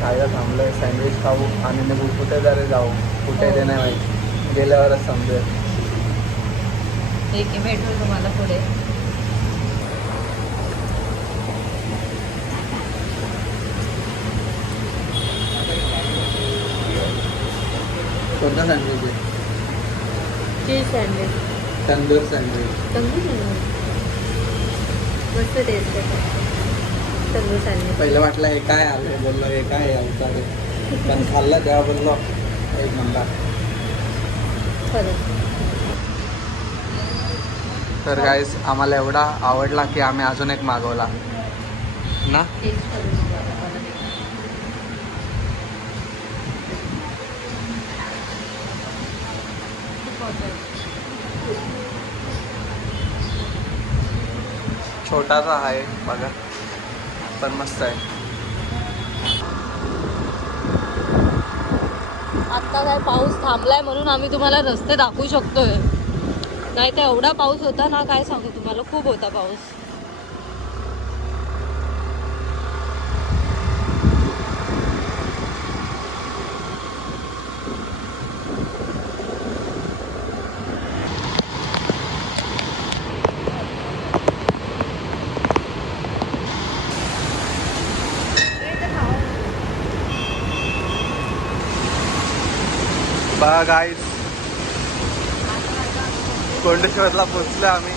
खायला थांबलोय, सँडविच खाऊ आणि निघू. कुठे जरी जाऊ, कुठे ते नाही माहिती, गेल्यावरच समजेल. ठीक आहे, भेटू तुम्हाला पुढे. कोणता सँडविच आहे? Cheese sandwich. Tandoor sandwich. Tandoor sandwich मस्त टेस्ट आहे. तंदूर सँडविच पहिलं वाटलं हे काय आलं, बोललो हे काय आलं, पण खाल्लं तेव्हा बोललो एक नंबर. खरंच. तर गाईस आम्हाला एवढा आवडला की आम्ही अजून एक मागवला ना. टेस्ट करून बघा परत एकदा. खूप आवडतं. छोटासा आहे बघा, पण मस्त आहे. आत्ता काय पाऊस थांबलाय म्हणून आम्ही तुम्हाला रस्ते दाखवू शकतोय, नाही तर एवढा पाऊस होता ना, काय सांगू तुम्हाला, खूप होता पाऊस. बघा गाईस, कोंडेश्वरला पोचलो आम्ही.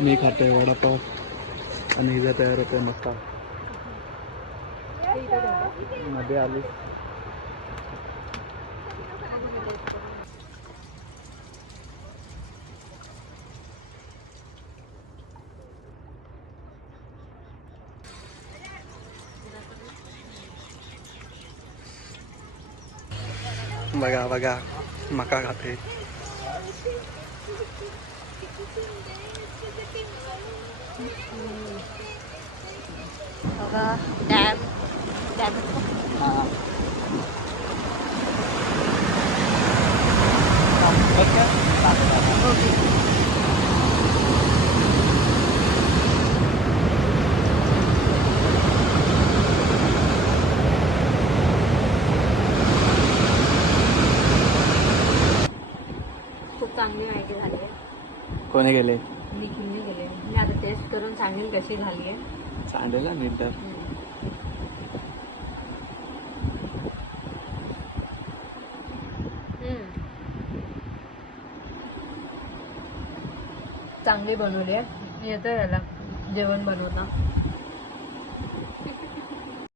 मी खातोय वडापाव आणि हिजा तयार होतोय मस्त. मध्ये आली. बघा बघा, मका खाते. बघा डॅम डॅम. खूप चांगली माहिती झाली आहे. कोणी गेले? मी किल्ली गेले. मी आता टेस्ट करून सांगेन कशी झाली आहे. सांडेल ना नीट. चांगली बनवली आहे. येतं याला जेवण बनवता.